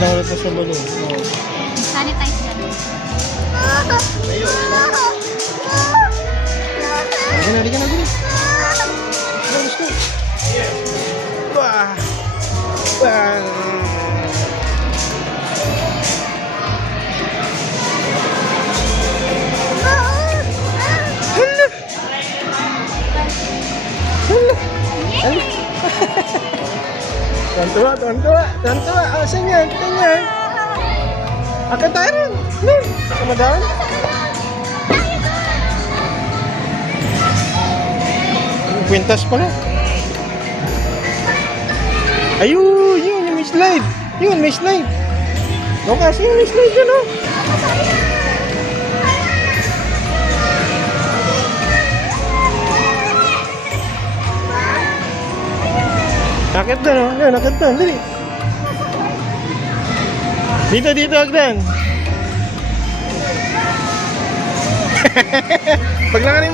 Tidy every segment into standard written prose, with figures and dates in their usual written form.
na ulit na sa balon. Oh. Sanitize na. Halika na, bilis. Let's go. Wah. Wah. Tuan-tuan. Asan yan? Tingnan. Akan tayo rin. Nun. Kamadaan. Kwintas pala. Ayun, yun, may slide. Yun, may slide. Lukas, yun, may slide yun, oh. Nakit doon, oh. Yun, nakit doon. Dali. Dito, Agdan. Paglakarin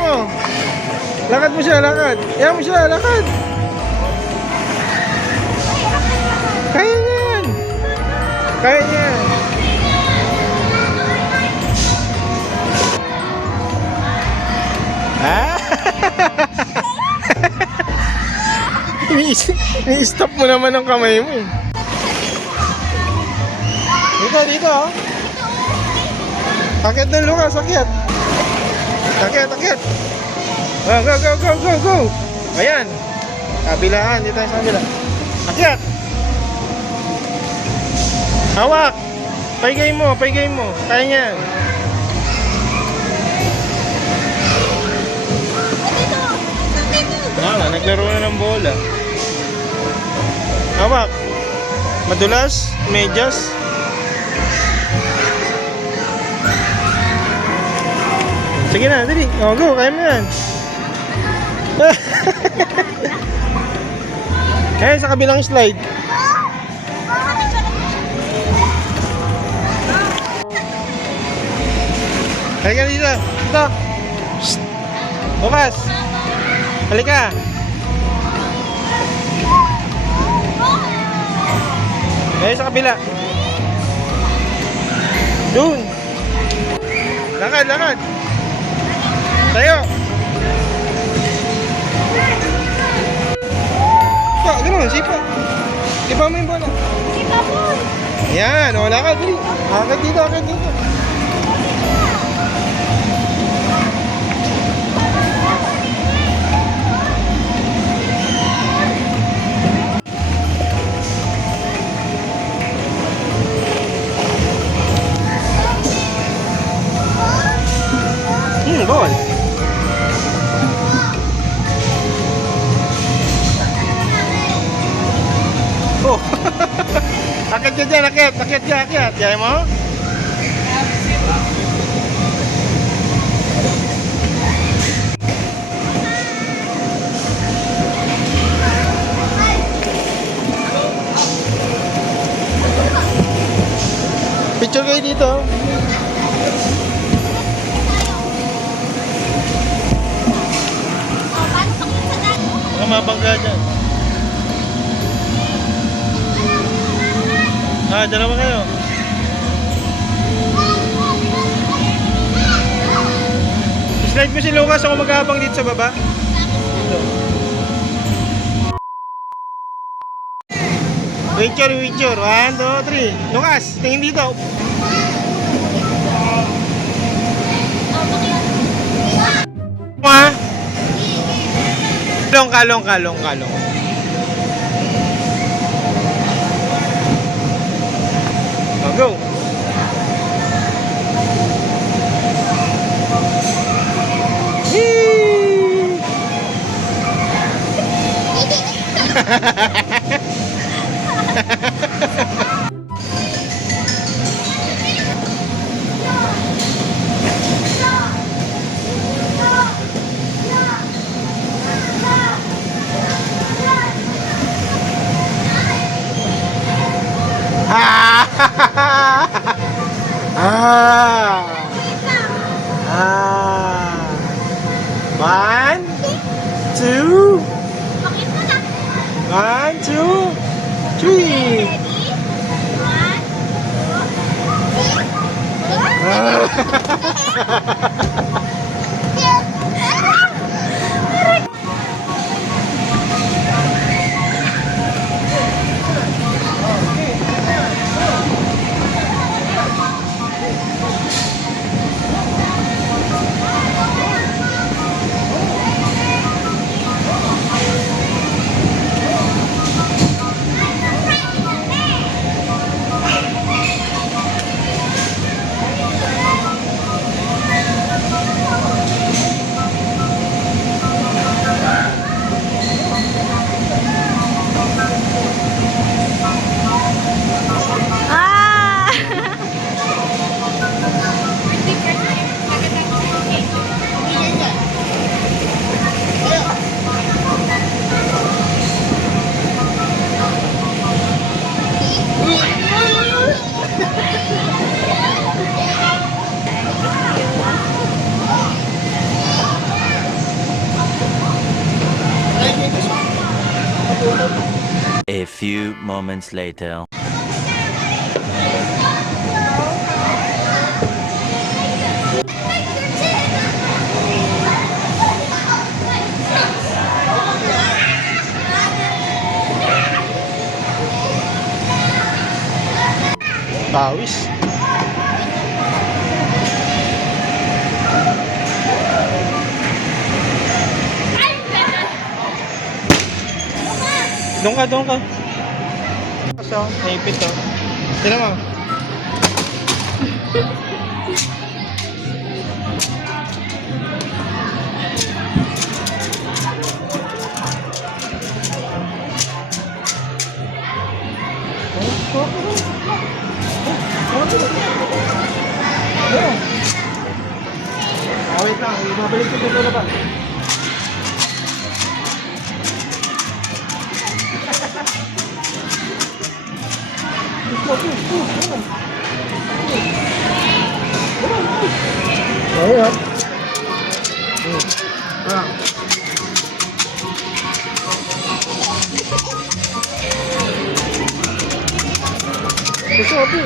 mo. Lakad mo siya, lakad. Iyan mo siya, lakad. Kaya niyan. Ah? I-stop mo naman ang kamay mo eh. Dito oh. Akit na Lucas, akit. Akit. Go. Ayan. Kabilaan, dito tayo sa kabila. Akit. Hawak. Paigay mo. Kaya niyan. Naglaro na ng bola. Hawak. Madulas, medyas. Sige na, dali. Go, kaya mo yan. Ayan, sa kabilang slide. Halika dito. Dito. Shhh. Bukas. Halika. Ayan, sa kabila. Doon. Lakad. Tayo. Ganun, sipa. Sipa mo yung bola. Sipa po. Yan, wala ka. Dali. Akit dito. Bawal. Oh. Akit ka dyan, akit. Kaya mo? Picture kayo dito. Baka mabangga dyan. Dalawa kayo. Slide mo si Lucas, ako mag-aabang dito sa baba. Dito. Picture. 1, 2, 3. Lucas, tingin dito. Kalong. Go. One, two, 1, 2, 3. Ah! A few moments later. Pawis. Doon ka, doon ka. So, naipit to. Tinan mo. Wait lang, mabalik ko dito na ba? Ayan. Gusto ko.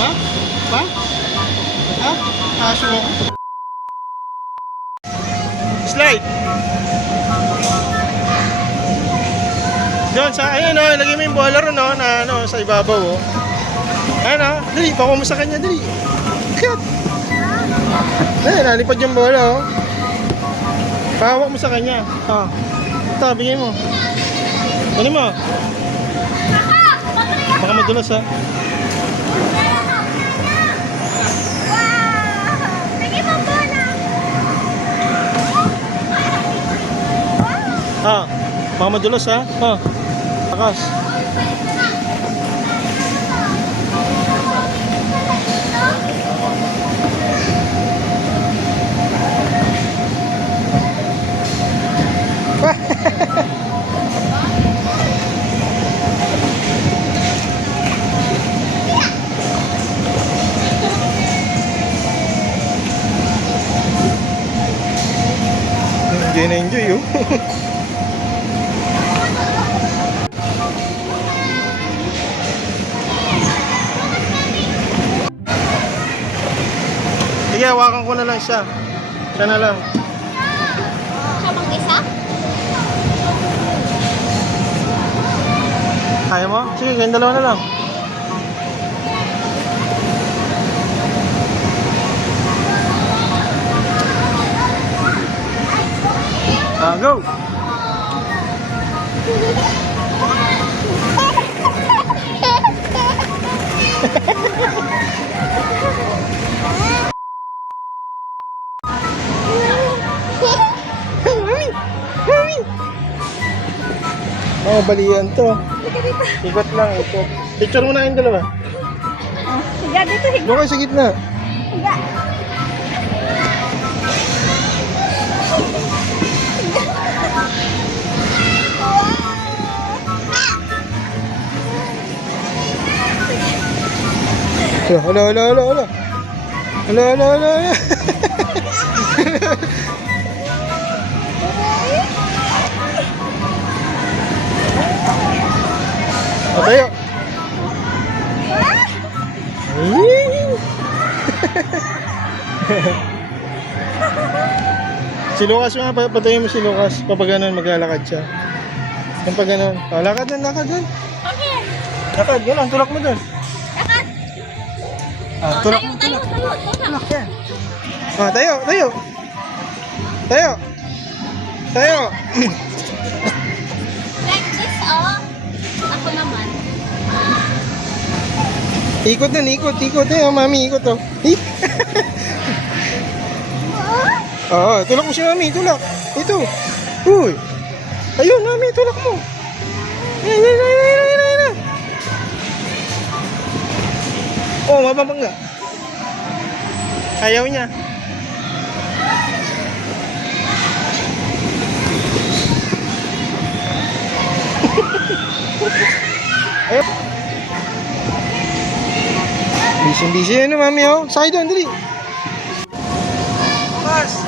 Pa? Pa? Ha? Aso ako. Slide! Doon sa, ayun o, lagay mo yung bola ron o, na ano, sa ibabaw o. Ayun o, dali, baka mo sa kanya, dali. Cut! Ayun, nalipad yung bola o. Pahawak mo sa kanya. Ha. Ito, bigay mo. Kunin mo. Baka madulas ha. Ha, baka madulas ha. Ha. Takas. Enjoy na enjoy oh. Sige, hawakan ko na lang siya. Siya na lang. Siya mag-isa? Kaya mo? Sige, kayong dalawa na lang. Go! Oh, balian to. Ikot lang, ikot. Picture mo na yung dalawa. Higa dito, higa. Doon kayo sa gitna. Higa. Hala, hala, hala, hala. Hala, hala, hala, hala. O, tayo. Si Lucas nga, patayin mo si Lucas. Kapag ganun, maglalakad siya. Yung pag ganun. O, lakad dun, lakad dun. Okay. Lakad, ganun, tulak mo dun. Lakad. Ah, tulak mo, Tayo. tulak. Tulak yan. Ah, tayo, tayo. Tayo. Tayo. Like this, oh. Ako naman. Ikot dun, ikot, ikot. Eh, oh, mami, ikot, oh. Oo, tulak mo si mami, tulak. Ito. Uy. Ayun, mami, tulak mo. Ayun, ayun, ayun, ayun, ayun, ayun. Oh, mababangga. Ayaw niya. Ayun. Busy-busy yun, mami, oh. Sakay doon, dali. Pas.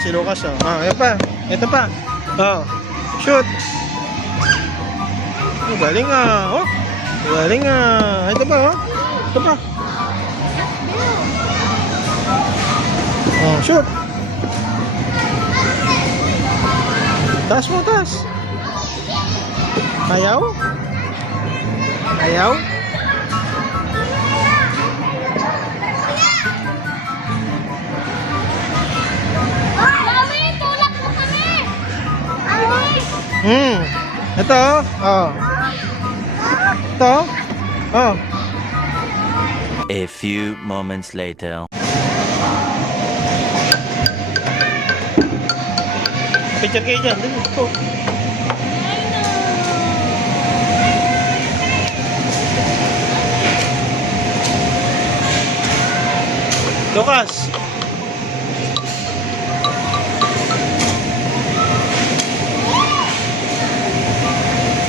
Si Lucas, oh. Ah, ito pa. Ito pa. Oh. Shoot. Oh, galing ah. Oh. Galing ah. Ito pa, oh. Ito pa. Oh, shoot. Taas mo, taas. Ayaw? Ayaw? Mami, tulak mo kami. Mami. Ito, oh. Ito, oh. A few moments later. Picture kayo dyan. Dali, ito. Lucas.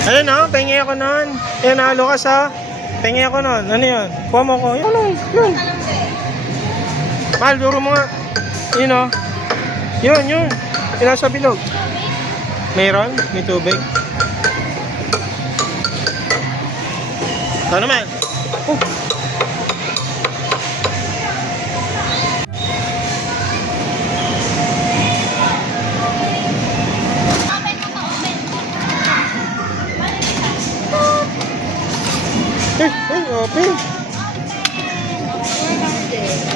Ayun na, pengi ako nun. Ayun na, Lucas ha. Pengi ako nun. Ano yun? Kuha mo ko. Yun, yun. Mahal, duro mo nga. Yun o. Yun, yun. Yun nasa bilog. Mayroon? May tubig. Ito naman. Oh. Open mo ka, open. Open.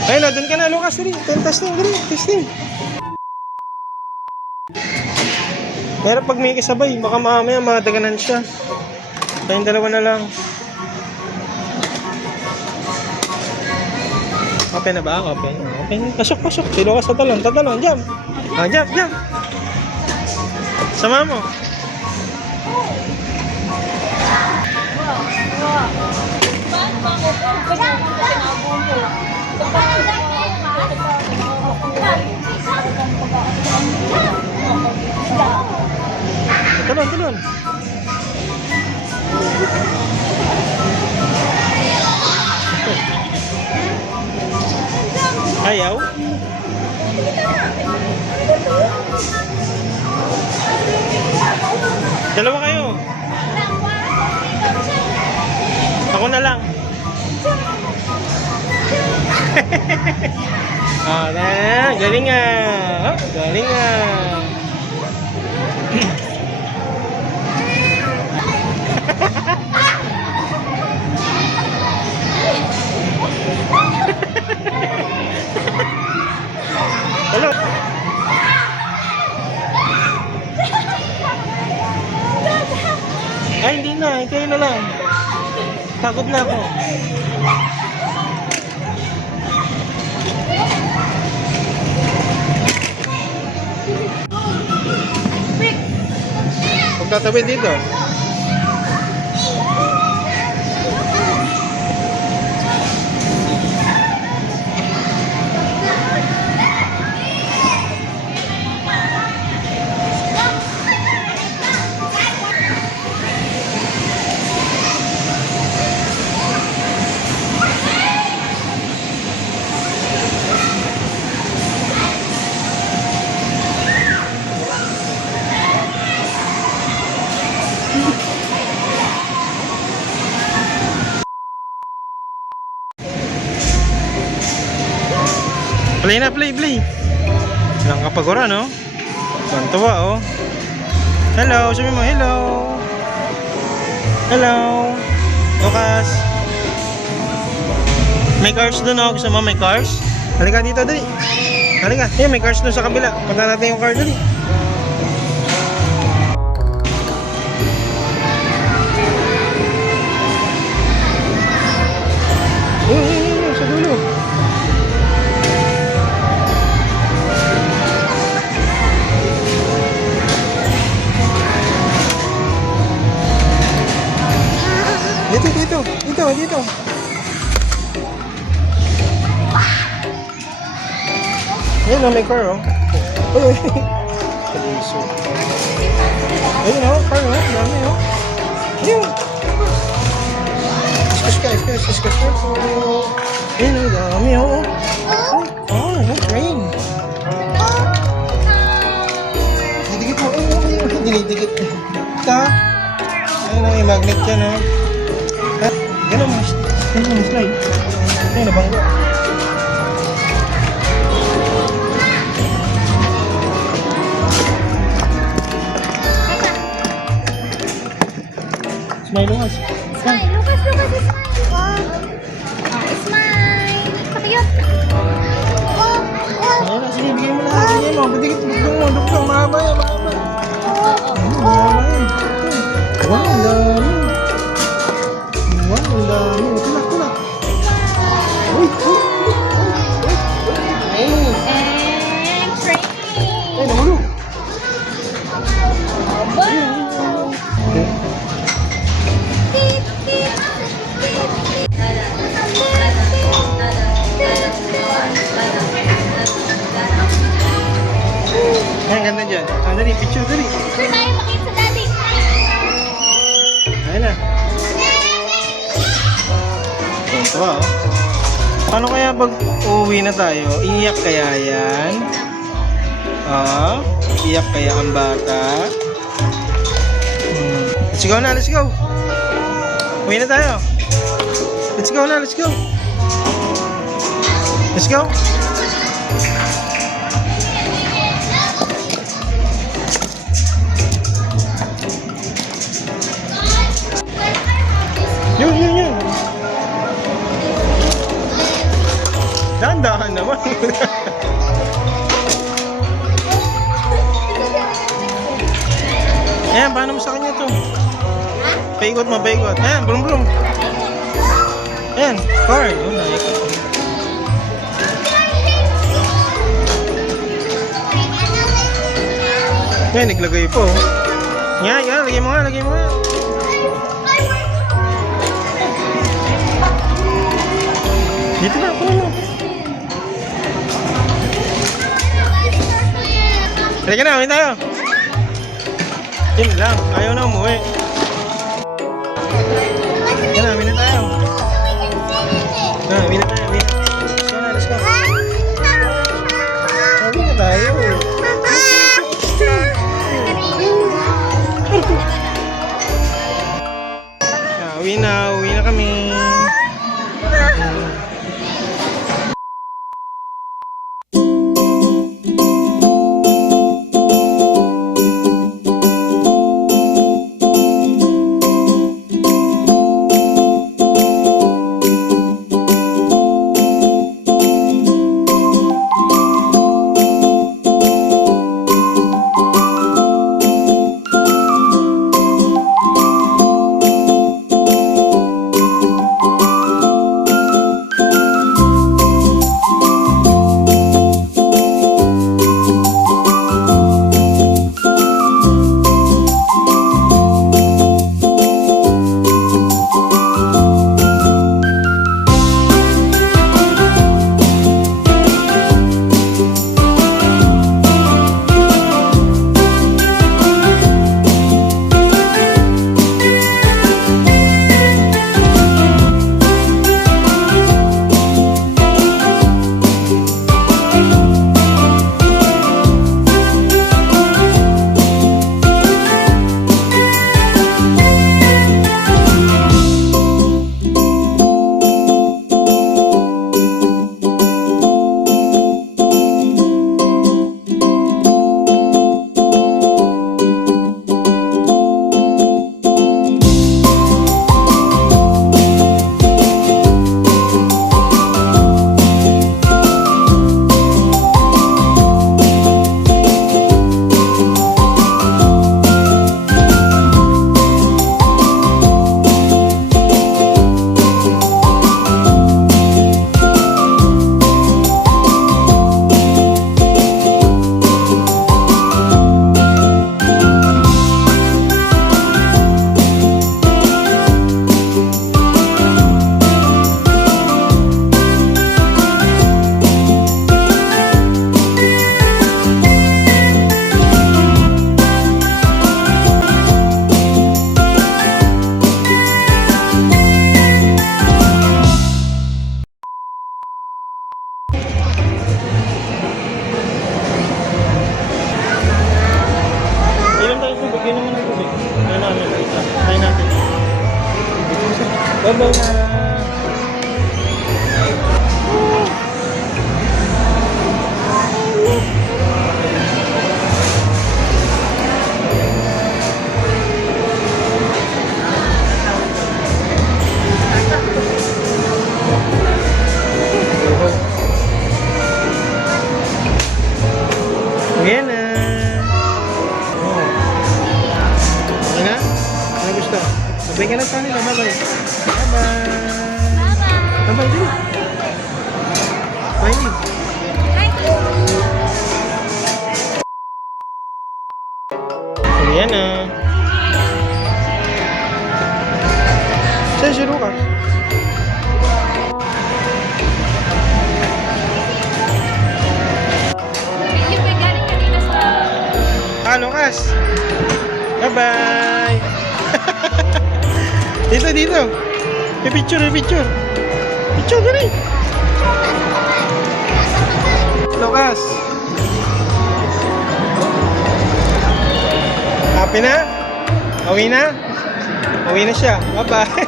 Ayun na, dun ka na, Lucas. Dali, testing, dali, testing. Pero pag may kasabay, baka mamaya madaganan siya. Kayong dalawa na lang. Open na ba? Open. Open. Pasok, pasok. Si Lucas sa talon. Tatalon. Jump. Ah, jump, jump. Sama mo. Talon, talon. Ayaw? Dalawa kayo. Ako na lang. Ah, galing nga. Oh, galing nga. Hello. Ay, hindi na. Kayo na lang. Pagod na ako. Huwag tatawid dito. Play na, play. Walang kapagura, no? Tuwa, oh. Hello, sabi mo, hello. Hello. Lucas. May cars doon, oh. Gusto mo may cars? Halika dito, dali. Halika. May cars doon sa kabila. Punta natin yung car, dali. Sa dulo. Dito. Ayun, may car, oh. Uy. Kaliso. Ayun, oh. Car, oh. Dami, oh. Ayun. Iskas ka. Ayun, oh. Dami, oh. Train. Didikit mo. Ayun. Dinidikit. Ito. Ayun, may magnet dyan, oh. Ganun mo. Slide. Ayun, nabangga. Smile, Lucas. Smile, Lucas, smile. Smile. Pakiyot. Ayun na, sige, bigyan mo lahat. Bigyan mo. Dikit, dugtong. Mahaba yan. Mahaba yan. Wow, ang dami. Tulak. Uy. And train. Ay, nahulog. Ay, ganda dyan. Dali, picture, dali. Picture tayo, pakita sa daddy. Ayun na. Tuwa, oh. Paano kaya pag uuwi na tayo? Iiyak kaya yan? Iiyak kaya ang bata? Let's go. Uwi na tayo. Let's go. Yun. Dahan-dahan naman. Ayan, paano mo sa kanya to? Paikot. Ayan, brum. Ayan, car. Yun, naikot. Ayan, naglagay po. Yan, lagay mo nga. Dito na, puno mo. Halika na, uwi tayo. Yun lang, ayaw na umuwi. Yan na, uwi na tayo. Uwi na tayo. Let's go. Uwi na tayo. Uwi na kami. Bye-bye na. Ayan na. Oh. Ayan na? Ano gusto? Sabay ka na sa nila. Bye-bye. Bye-bye. Bye-bye. Bye-bye din. Bye din. Ayan na. Saan si Lucas? Yung may galing kanina sa... Ah, Lucas. Bye-bye. Dito, dito. May picture, may picture. Picture ka rin. Lucas. Happy na? Uwi na? Uwi na siya. Bye-bye.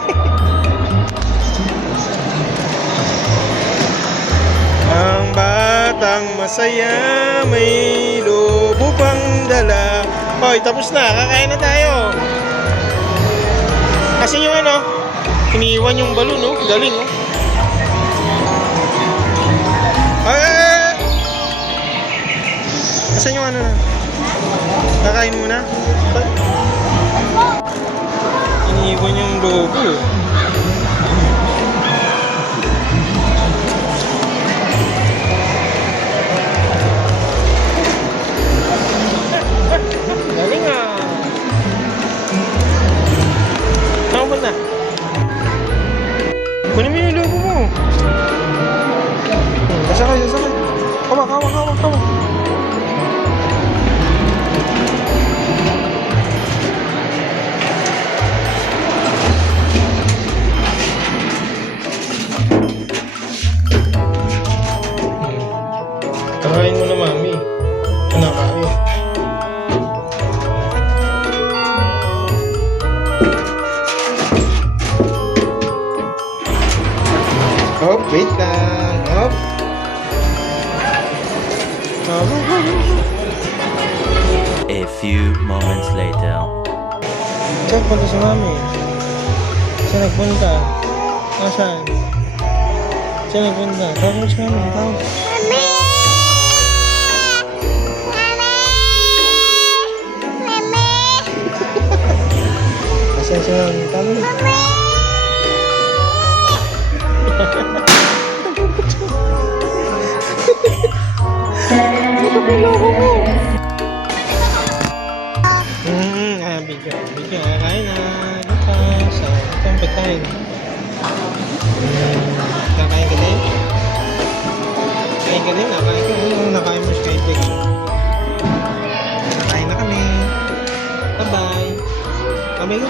Ang batang masaya, may lobo pang dala. Hoy, tapos na. Kakain na tayo. Kasi yung ano, iniiwan yung balon, no? Galing, no? Ay! Kasi yung ano na? Kakain muna? Iniiwan yung lobo. Galing ah. Saan ka punta? Kunin mo yung lobo mo. Sasakay, sasakay. Hawak, hawak, hawak, hawak. Kakain mo na, mami. Kinakain. Hop, wait lang. Hop. A few moments later. Saan punta si mami? Saan nagpunta? Nasaan? Saan nagpunta? Tawag mo si mami. Tawag. Nasaan si mami? Tawag mo. Bigyan. Bigyan. Kakain na. Lucas. Ito ang pagkain. Kakain ka din? Kakain ka din? Nakain ka. Nakain mo si Kaitek. Nakain na kami. Bye-bye. Bye-bye ka.